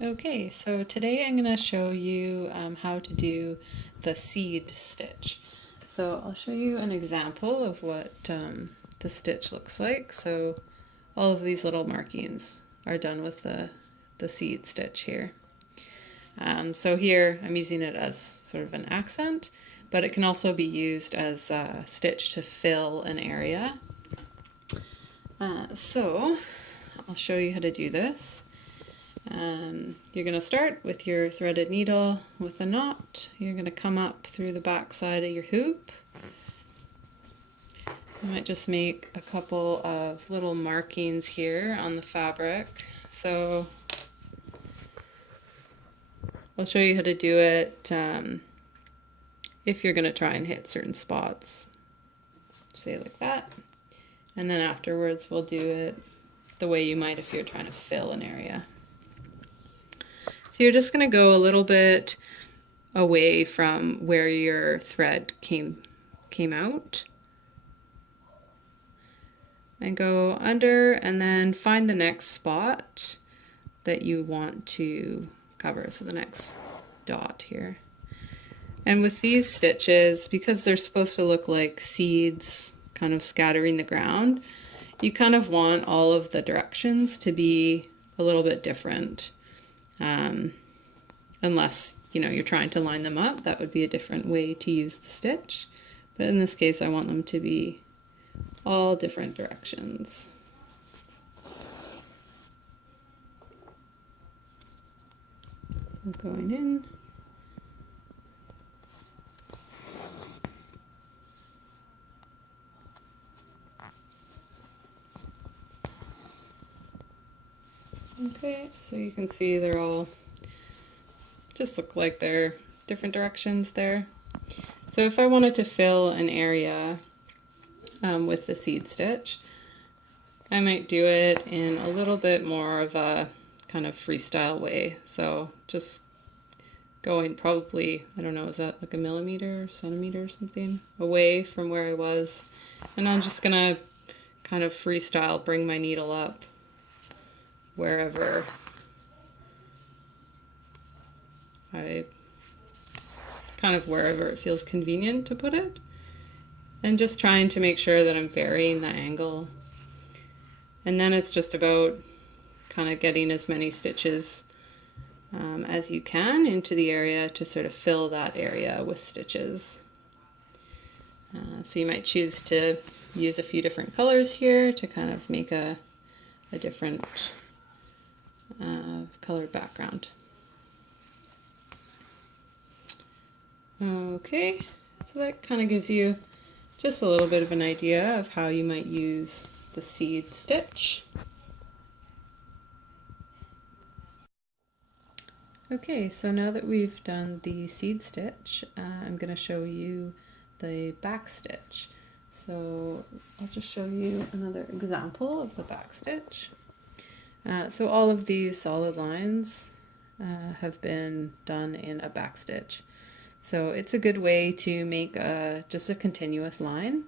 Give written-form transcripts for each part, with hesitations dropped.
Okay, so today I'm going to show you how to do the seed stitch. So I'll show you an example of what the stitch looks like. So all of these little markings are done with the seed stitch here. So here I'm using it as sort of an accent, but it can also be used as a stitch to fill an area. So I'll show you how to do this. You're going to start with your threaded needle with a knot. You're going to come up through the back side of your hoop. You might just make a couple of little markings here on the fabric. So I'll show you how to do it if you're going to try and hit certain spots. Say like that. And then afterwards we'll do it the way you might if you're trying to fill an area. So you're just going to go a little bit away from where your thread came out. And go under and then find the next spot that you want to cover. So the next dot here. And with these stitches, because they're supposed to look like seeds kind of scattering the ground, you kind of want all of the directions to be a little bit different. Unless, you're trying to line them up, that would be a different way to use the stitch. But in this case, I want them to be all different directions. So going in. Okay, so you can see they're all just look like they're different directions there. So if I wanted to fill an area with the seed stitch, I might do it in a little bit more of a kind of freestyle way. So just going probably, I don't know, is that like a millimeter or centimeter or something away from where I was. And I'm just gonna kind of freestyle, bring my needle up wherever wherever it feels convenient to put it. And just trying to make sure that I'm varying the angle. And then it's just about kind of getting as many stitches as you can into the area to sort of fill that area with stitches. So you might choose to use a few different colors here to kind of make a different colored background. Okay, so that kind of gives you just a little bit of an idea of how you might use the seed stitch. Okay, so now that we've done the seed stitch, I'm going to show you the back stitch. So I'll just show you another example of the back stitch. So all of these solid lines have been done in a back stitch. So it's a good way to make just a continuous line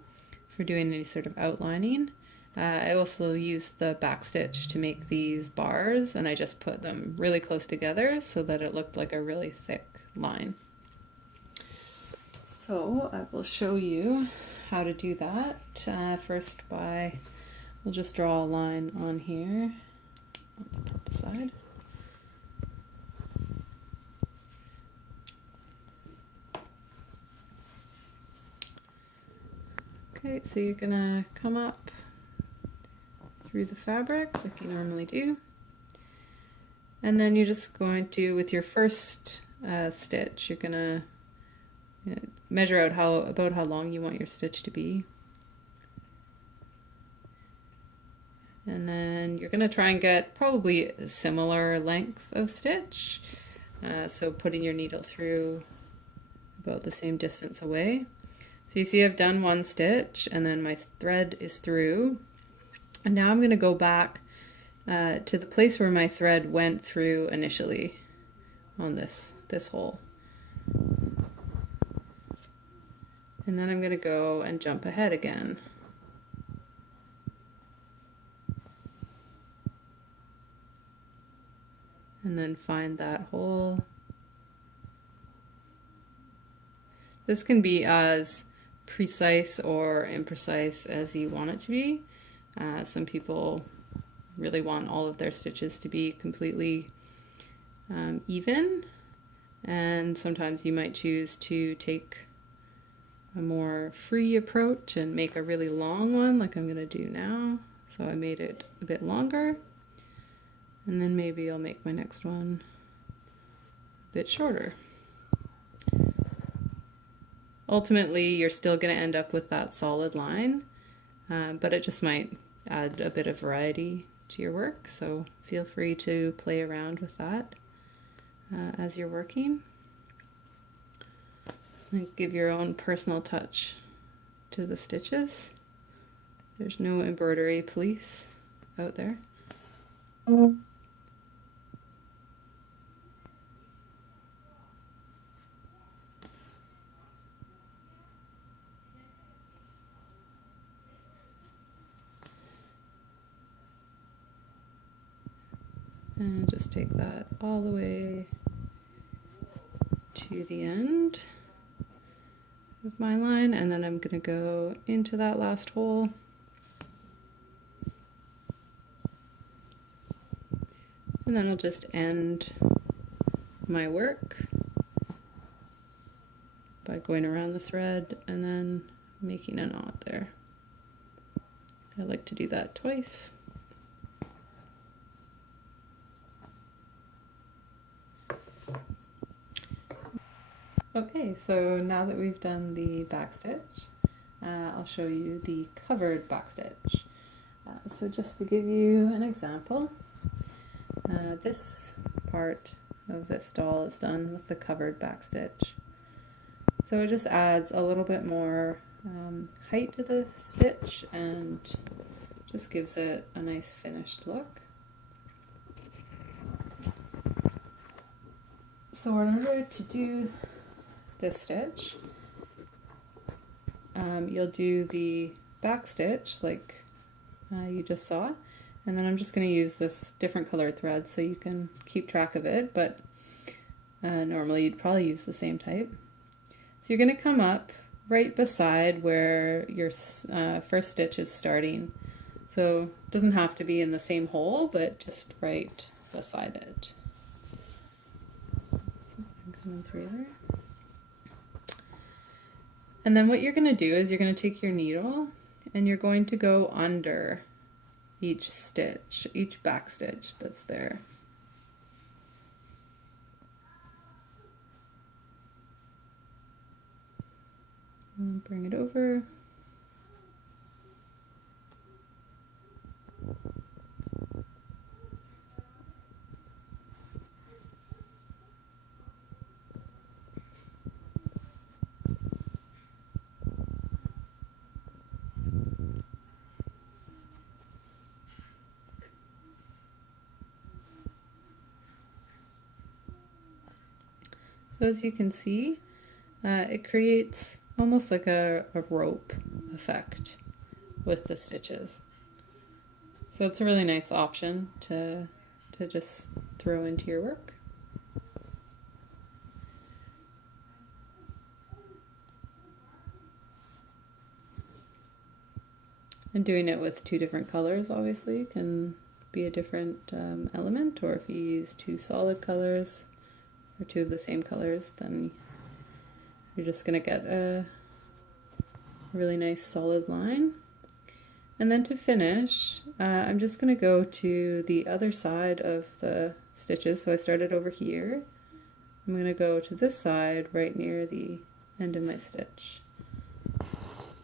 for doing any sort of outlining. I also use the back stitch to make these bars, and I just put them really close together so that it looked like a really thick line. So I will show you how to do that. First we'll just draw a line on here on the purple side. Okay, so you're gonna come up through the fabric like you normally do. And then you're just going to, with your first stitch, you're gonna measure out about how long you want your stitch to be. And then you're gonna try and get probably a similar length of stitch. So putting your needle through about the same distance away. So you see I've done one stitch and then my thread is through. And now I'm going to go back to the place where my thread went through initially on this hole. And then I'm going to go and jump ahead again. and then find that hole. This can be as precise or imprecise as you want it to be. Some people really want all of their stitches to be completely even, and sometimes you might choose to take a more free approach and make a really long one like I'm going to do now. So I made it a bit longer, and then maybe I'll make my next one a bit shorter. Ultimately, you're still going to end up with that solid line, but it just might add a bit of variety to your work, so feel free to play around with that as you're working. And give your own personal touch to the stitches. There's no embroidery police out there. And just take that all the way to the end of my line, and then I'm going to go into that last hole. And then I'll just end my work by going around the thread and then making a knot there. I like to do that twice. Okay, so now that we've done the back stitch, I'll show you the covered back stitch. So just to give you an example, this part of this doll is done with the covered back stitch. So it just adds a little bit more height to the stitch and just gives it a nice finished look. So in order to do this stitch, you'll do the back stitch like you just saw, and then I'm just going to use this different colored thread so you can keep track of it, but normally you'd probably use the same type. So you're going to come up right beside where your first stitch is starting. So it doesn't have to be in the same hole, but just right beside it. So I'm coming through there. And then what you're going to do is you're going to take your needle and you're going to go under each stitch, each back stitch that's there. And bring it over. So as you can see, it creates almost like a rope effect with the stitches. So it's a really nice option to just throw into your work. And doing it with two different colors obviously can be a different element, or if you use two solid colors or two of the same colors, then you're just going to get a really nice solid line. And then to finish, I'm just going to go to the other side of the stitches. So I started over here. I'm going to go to this side right near the end of my stitch.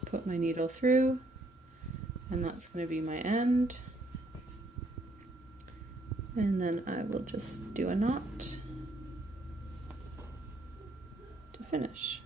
Put my needle through, and that's going to be my end. And then I will just do a knot to finish.